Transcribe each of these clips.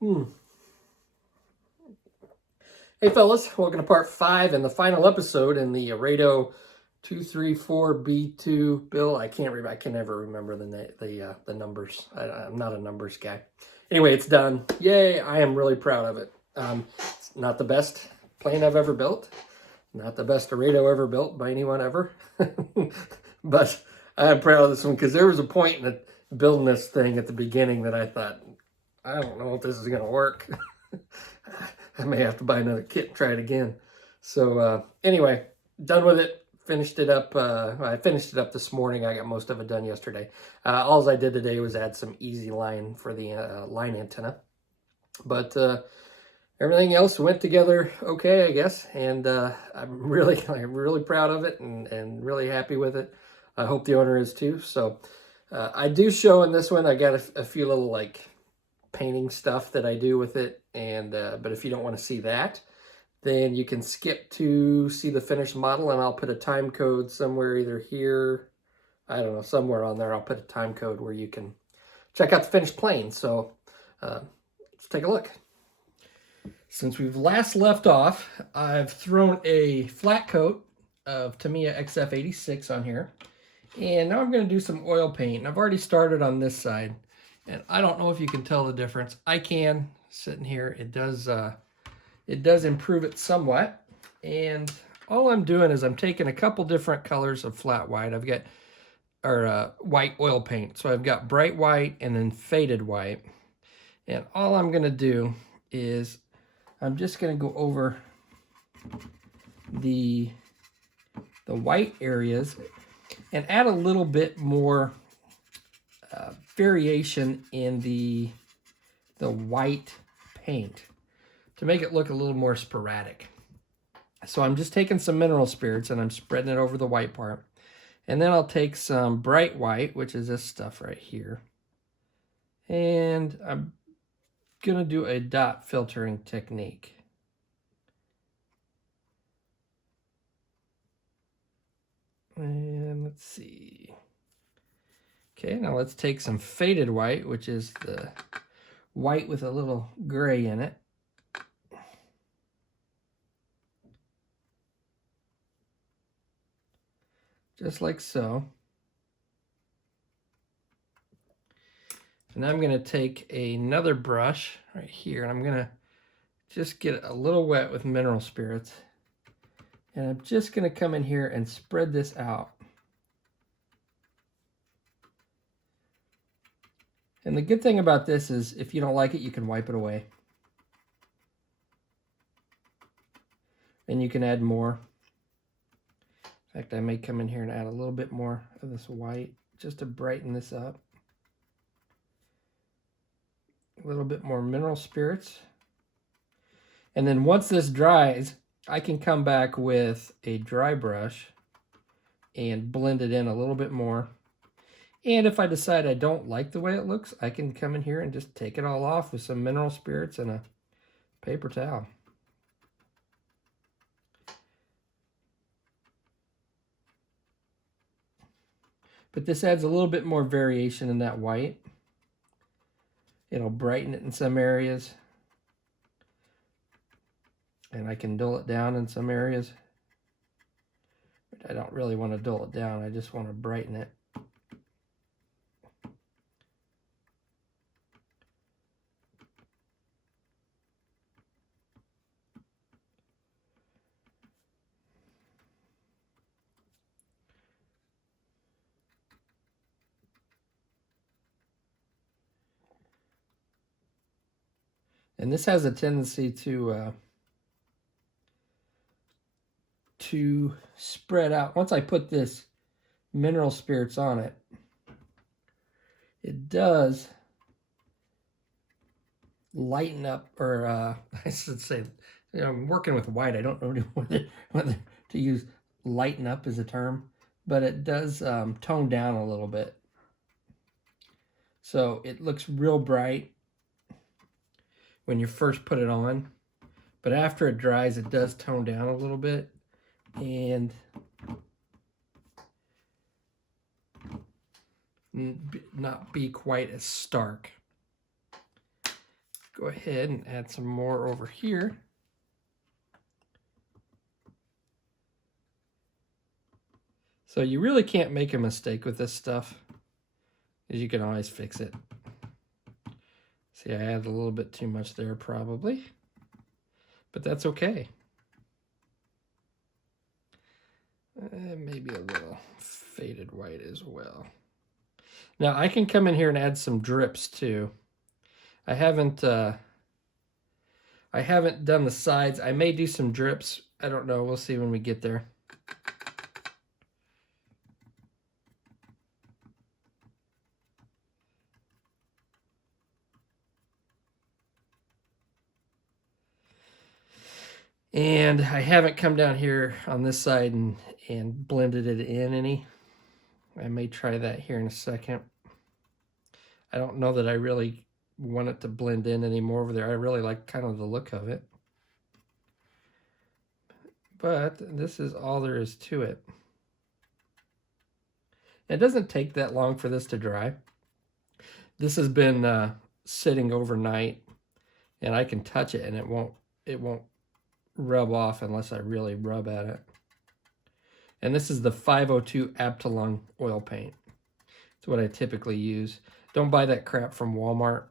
Hey fellas, welcome to part 5 and the final episode in the Arado 234 B-2 build. I can never remember the numbers. I'm not a numbers guy. Anyway, it's done. Yay! I am really proud of it. It's not the best plane I've ever built, not the best Arado ever built by anyone ever, but I'm proud of this one because there was a point in building this thing at the beginning that I thought, I don't know if this is going to work. I may have to buy another kit and try it again. So anyway, done with it. Finished it up. I finished it up this morning. I got most of it done yesterday. All I did today was add some easy line for the line antenna. But everything else went together okay, I guess. And I'm really proud of it and really happy with it. I hope the owner is too. So I do show in this one, I got a few little like painting stuff that I do with it, and but if you don't want to see that, then you can skip to see the finished model, and I'll put a time code somewhere, either here, I don't know, somewhere on there. I'll put a time code where you can check out the finished plane. So let's take a look. Since we've last left off, I've thrown a flat coat of Tamiya XF86 on here, and now I'm going to do some oil paint. I've already started on this side. And I don't know if you can tell the difference. I can, sitting here. It does improve it somewhat. And all I'm doing is I'm taking a couple different colors of flat white. I've got, white oil paint. So I've got bright white and then faded white. And all I'm going to do is I'm just going to go over the white areas and add a little bit more variation in the white paint to make it look a little more sporadic. So I'm just taking some mineral spirits and I'm spreading it over the white part. And then I'll take some bright white, which is this stuff right here. And I'm going to do a dot filtering technique. And let's see. Okay, now let's take some faded white, which is the white with a little gray in it. Just like so. And I'm going to take another brush right here, and I'm going to just get it a little wet with mineral spirits. And I'm just going to come in here and spread this out. And the good thing about this is if you don't like it, you can wipe it away. And you can add more. In fact, I may come in here and add a little bit more of this white just to brighten this up. A little bit more mineral spirits. And then once this dries, I can come back with a dry brush and blend it in a little bit more. And if I decide I don't like the way it looks, I can come in here and just take it all off with some mineral spirits and a paper towel. But this adds a little bit more variation in that white. It'll brighten it in some areas. And I can dull it down in some areas. But I don't really want to dull it down. I just want to brighten it. And this has a tendency to spread out. Once I put this mineral spirits on it, it does lighten up, or I should say, you know, I'm working with white. I don't know whether to use lighten up as a term, but it does tone down a little bit. So it looks real bright when you first put it on, but after it dries, it does tone down a little bit and not be quite as stark. go ahead and add some more over here. So you really can't make a mistake with this stuff, because you can always fix it. See, I added a little bit too much there probably, but that's okay. Maybe a little faded white as well. Now I can come in here and add some drips too. I haven't done the sides. I may do some drips. I don't know. We'll see when we get there. And I haven't come down here on this side and blended it in any. I may try that here in a second. I don't know that I really want it to blend in anymore over there. I really like kind of the look of it. But this is all there is to it. It doesn't take that long for this to dry. This has been sitting overnight, and I can touch it and it won't rub off unless I really rub at it. And this is the 502 Abtalon oil paint. It's what I typically use. Don't buy that crap from Walmart.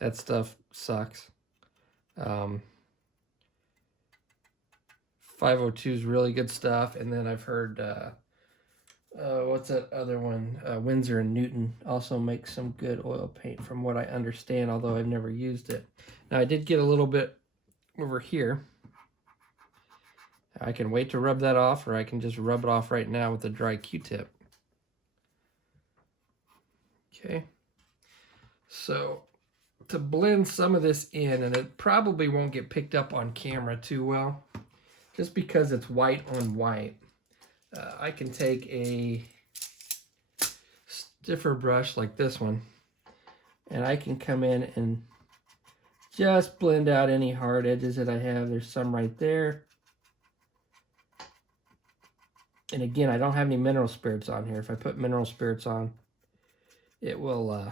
That stuff sucks. 502 is really good stuff. And then I've heard, what's that other one? Winsor & Newton also makes some good oil paint from what I understand, although I've never used it. Now I did get a little bit over here. I can wait to rub that off, or I can just rub it off right now with a dry Q-tip. Okay. So to blend some of this in, and it probably won't get picked up on camera too well, just because it's white on white, I can take a stiffer brush like this one, and I can come in and just blend out any hard edges that I have. There's some right there. And again, I don't have any mineral spirits on here. If I put mineral spirits on, it will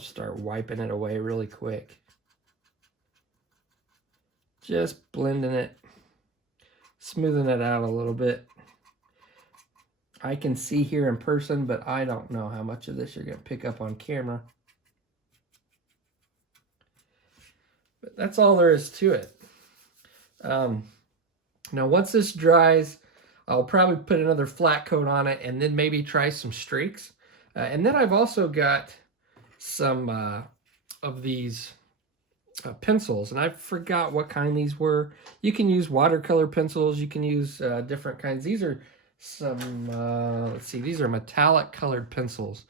start wiping it away really quick. Just blending it, smoothing it out a little bit. I can see here in person, but I don't know how much of this you're going to pick up on camera. But that's all there is to it. Now, once this dries, I'll probably put another flat coat on it and then maybe try some streaks. And then I've also got some of these pencils, and I forgot what kind these were. You can use watercolor pencils. You can use different kinds. These are some, let's see, these are metallic colored pencils.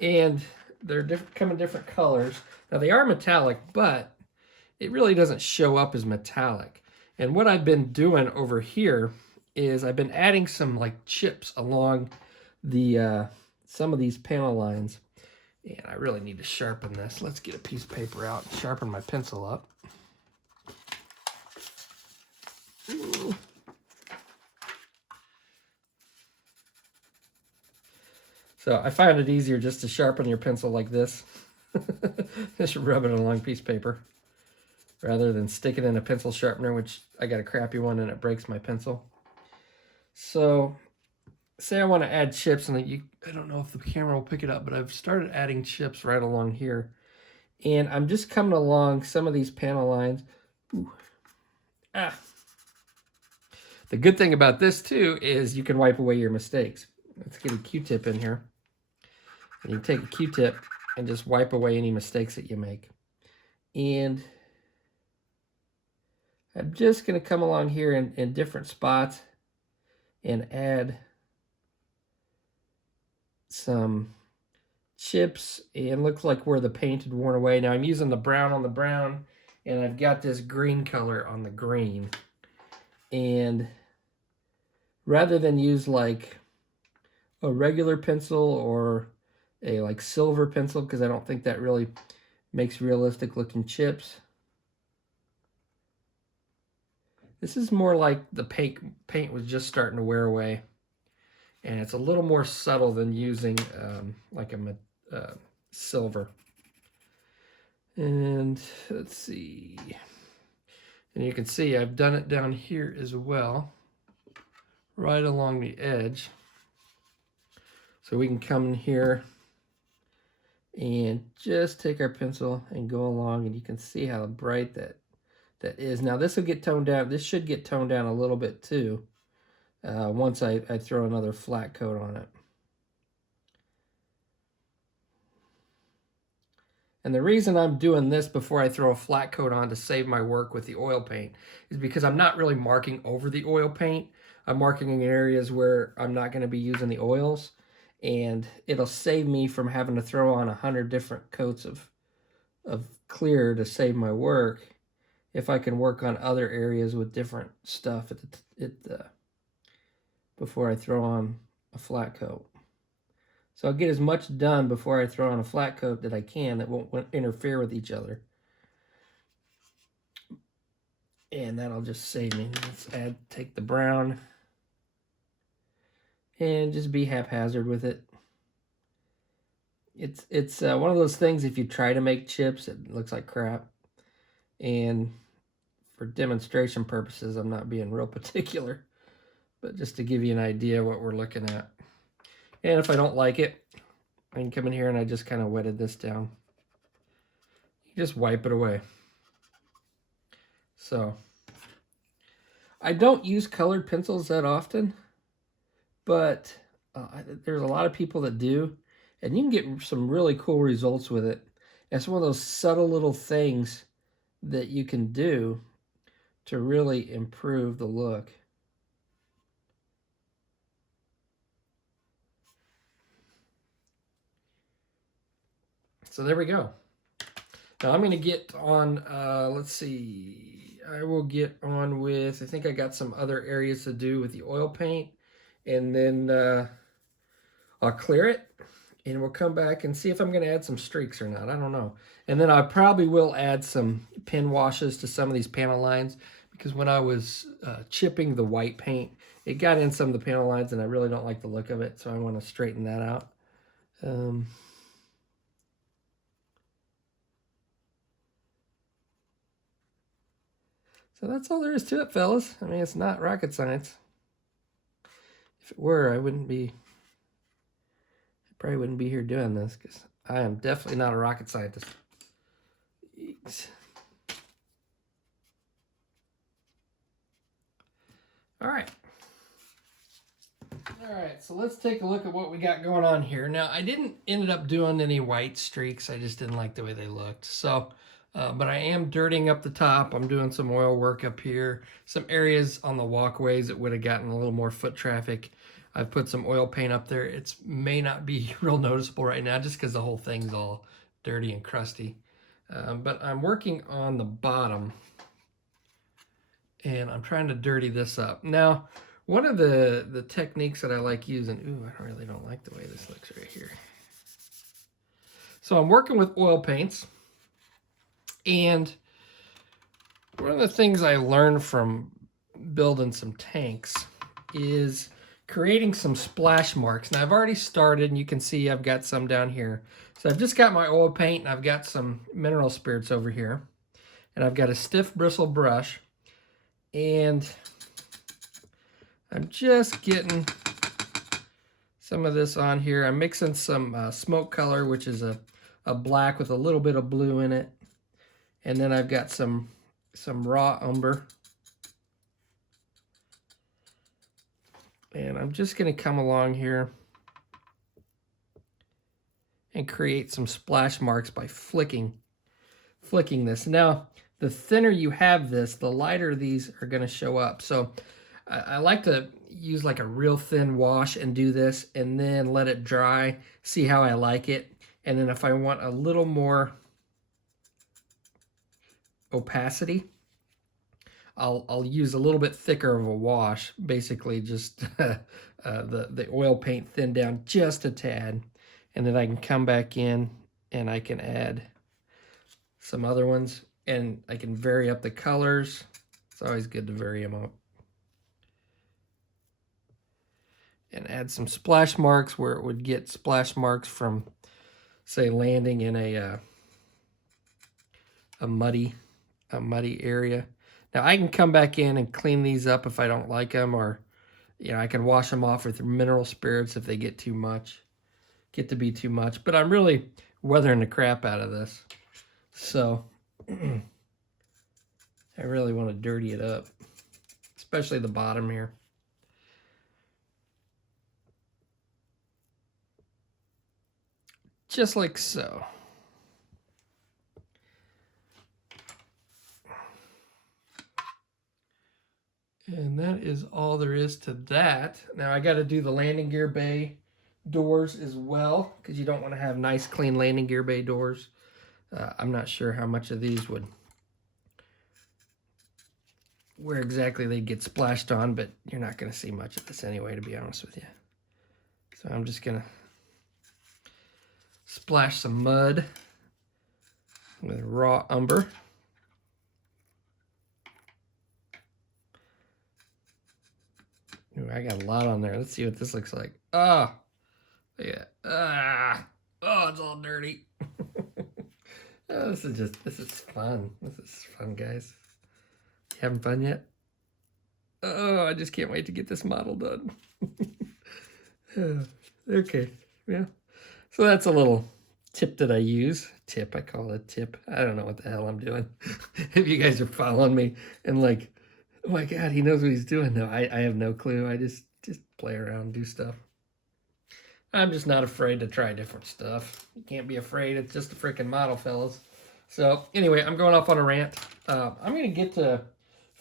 And they're come in different colors. Now, they are metallic, but it really doesn't show up as metallic. And what I've been doing over here is I've been adding some like chips along the some of these panel lines, and I really need to sharpen this. Let's get a piece of paper out and sharpen my pencil up. Ooh. So I find it easier just to sharpen your pencil like this. Just rub it on a long piece of paper rather than stick it in a pencil sharpener, which I got a crappy one and it breaks my pencil. So say I want to add chips, and I don't know if the camera will pick it up, but I've started adding chips right along here. And I'm just coming along some of these panel lines. Ooh. Ah. The good thing about this too is you can wipe away your mistakes. Let's get a Q-tip in here. And you take a Q-tip and just wipe away any mistakes that you make. And I'm just going to come along here in different spots and add some chips, and looks like where the paint had worn away. Now I'm using the brown on the brown, and I've got this green color on the green. And rather than use like a regular pencil or a like silver pencil, because I don't think that really makes realistic looking chips, this is more like the paint was just starting to wear away, and it's a little more subtle than using like a silver. And let's see. And you can see I've done it down here as well, right along the edge. So we can come in here and just take our pencil and go along, and you can see how bright that is. Now this will get toned down. This should get toned down a little bit too once I throw another flat coat on it. And the reason I'm doing this before I throw a flat coat on to save my work with the oil paint is because I'm not really marking over the oil paint. I'm marking in areas where I'm not going to be using the oils, and it'll save me from having to throw on 100 different coats of clear to save my work if I can work on other areas with different stuff before I throw on a flat coat. So I'll get as much done before I throw on a flat coat that I can that won't interfere with each other. And that'll just save me. Let's take the brown and just be haphazard with it. It's one of those things, if you try to make chips, it looks like crap. And for demonstration purposes, I'm not being real particular, but just to give you an idea what we're looking at. And if I don't like it, I can come in here and I just kind of wetted this down. You just wipe it away. So I don't use colored pencils that often, but there's a lot of people that do, and you can get some really cool results with it. It's one of those subtle little things that you can do to really improve the look. So there we go. Now I'm going to get on, let's see, I will get on with, I think I got some other areas to do with the oil paint, and then I'll clear it, and we'll come back and see if I'm going to add some streaks or not. I don't know. And then I probably will add some pin washes to some of these panel lines, because when I was chipping the white paint, it got in some of the panel lines, and I really don't like the look of it, so I want to straighten that out. So that's all there is to it, fellas. I mean, it's not rocket science. If it were, I probably wouldn't be here doing this, because I am definitely not a rocket scientist. Yeeks. All right. All right, so let's take a look at what we got going on here. Now, I didn't end up doing any white streaks. I just didn't like the way they looked. So, but I am dirtying up the top. I'm doing some oil work up here. Some areas on the walkways that would have gotten a little more foot traffic. I've put some oil paint up there. It may not be real noticeable right now just because the whole thing's all dirty and crusty. But I'm working on the bottom, and I'm trying to dirty this up. Now, one of the techniques that I like using, ooh, I really don't like the way this looks right here. So I'm working with oil paints, and one of the things I learned from building some tanks is creating some splash marks. Now I've already started, and you can see I've got some down here. So I've just got my oil paint, and I've got some mineral spirits over here, and I've got a stiff bristle brush, and I'm just getting some of this on here. I'm mixing some smoke color, which is a black with a little bit of blue in it. And then I've got some raw umber. And I'm just going to come along here and create some splash marks by flicking this. Now, the thinner you have this, the lighter these are going to show up. So I like to use like a real thin wash and do this, and then let it dry, see how I like it. And then if I want a little more opacity, I'll use a little bit thicker of a wash, basically just the oil paint thinned down just a tad, and then I can come back in and I can add some other ones, and I can vary up the colors. It's always good to vary them up. And add some splash marks where it would get splash marks from, say, landing in a a muddy area. Now I can come back in and clean these up if I don't like them, or I can wash them off with mineral spirits if they get to be too much. But I'm really weathering the crap out of this, so I really want to dirty it up, especially the bottom here. Just like so. And that is all there is to that. Now I got to do the landing gear bay doors as well, because you don't want to have nice clean landing gear bay doors. I'm not sure how much of these where exactly they get splashed on, but you're not going to see much of this anyway, to be honest with you. So I'm just going to splash some mud with raw umber. Ooh, I got a lot on there. Let's see what this looks like. Oh, yeah. Oh, it's all dirty. Oh, this is fun. This is fun, guys. You having fun yet? Oh, I just can't wait to get this model done. Okay, yeah. So that's a little tip that I use. I call it a tip. I don't know what the hell I'm doing. If you guys are following me and like, oh my God, he knows what he's doing. No, I have no clue. I just play around, do stuff. I'm just not afraid to try different stuff. You can't be afraid. It's just a freaking model, fellas. So anyway, I'm going off on a rant. I'm going to get to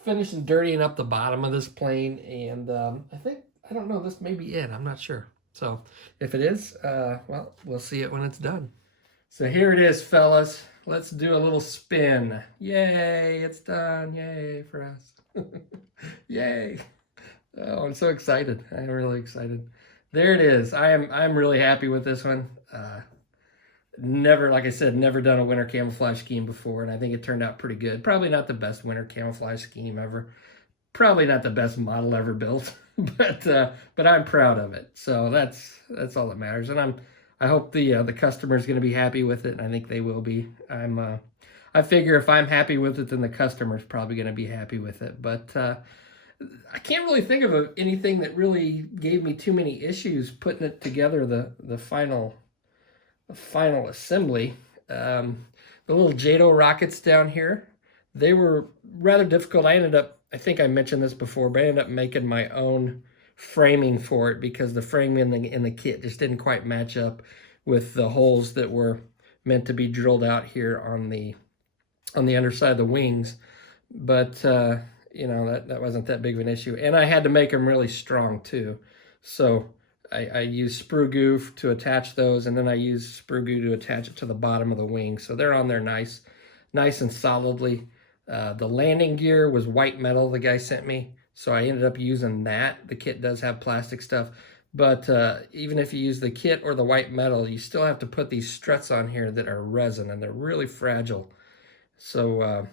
finishing dirtying up the bottom of this plane. And I don't know, this may be it. I'm not sure. So if it is, well, we'll see it when it's done. So here it is, fellas. Let's do a little spin. Yay, it's done. Yay for us. Yay. Oh, I'm so excited. I'm really excited. There it is. I'm really happy with this one. Never, like I said, never done a winter camouflage scheme before, and I think it turned out pretty good. Probably not the best winter camouflage scheme ever. Probably not the best model ever built, but I'm proud of it. So that's all that matters. And I hope the customer is going to be happy with it, and I think they will be. I figure if I'm happy with it, then the customer's probably going to be happy with it. But I can't really think of anything that really gave me too many issues putting it together. The final assembly. The little JATO rockets down here, they were rather difficult. I think I mentioned this before, but I ended up making my own framing for it because the framing in the kit just didn't quite match up with the holes that were meant to be drilled out here on the underside of the wings. But that wasn't that big of an issue, and I had to make them really strong too. So I used sprue goo to attach those, and then I used sprue goo to attach it to the bottom of the wing. So they're on there nice and solidly. The landing gear was white metal the guy sent me, so I ended up using that. The kit does have plastic stuff, but even if you use the kit or the white metal, you still have to put these struts on here that are resin, and they're really fragile. So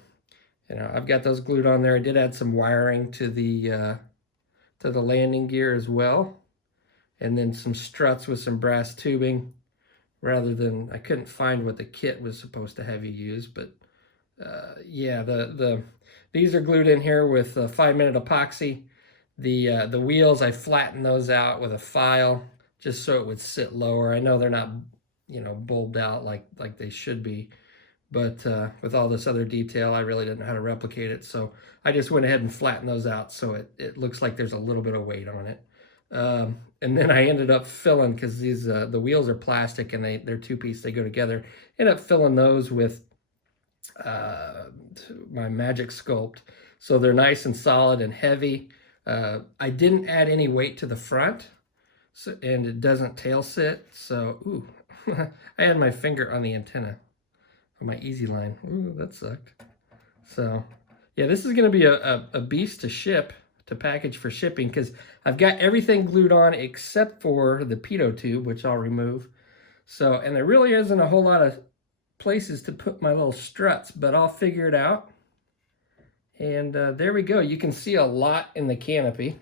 I've got those glued on there. I did add some wiring to the landing gear as well, and then some struts with some brass tubing. Rather than, I couldn't find what the kit was supposed to have you use, but yeah, these are glued in here with 5-minute epoxy. The wheels, I flattened those out with a file just so it would sit lower. I know they're not bulbed out like they should be, but with all this other detail, I really didn't know how to replicate it. So I just went ahead and flattened those out so it looks like there's a little bit of weight on it. And then I ended up filling, because these the wheels are plastic and they're two-piece, they go together. Ended up filling those with my Magic Sculpt. So they're nice and solid and heavy. I didn't add any weight to the front, and it doesn't tail sit. So, ooh, I had my finger on the antenna on my Easy Line. Ooh, that sucked. So, yeah, this is going to be a beast to package for shipping, because I've got everything glued on except for the pitot tube, which I'll remove. So, and there really isn't a whole lot of places to put my little struts, but I'll figure it out. And there we go. You can see a lot in the canopy.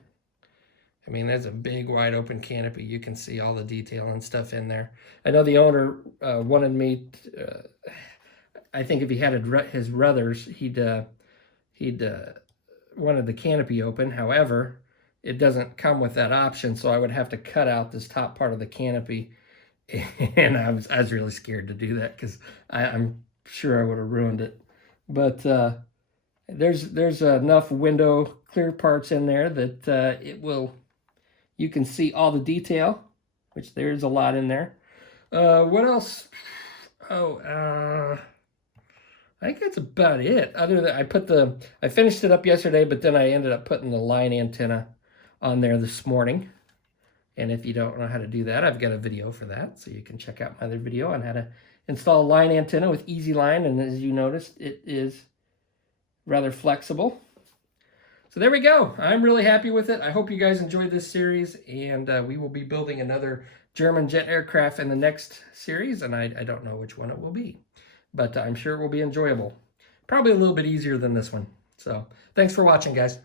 I mean, there's a big wide open canopy. You can see all the detail and stuff in there. I know the owner wanted me I think if he had his ruthers, he'd wanted the canopy open. However, it doesn't come with that option, so I would have to cut out this top part of the canopy. And I was really scared to do that because I'm sure I would have ruined it. But there's enough window clear parts in there that you can see all the detail, which there's a lot in there. What else? Oh, I think that's about it. Other than I finished it up yesterday, but then I ended up putting the line antenna on there this morning. And if you don't know how to do that, I've got a video for that. So you can check out my other video on how to install a line antenna with Easy Line. And as you noticed, it is rather flexible. So there we go. I'm really happy with it. I hope you guys enjoyed this series. And we will be building another German jet aircraft in the next series. And I don't know which one it will be, but I'm sure it will be enjoyable. Probably a little bit easier than this one. So thanks for watching, guys.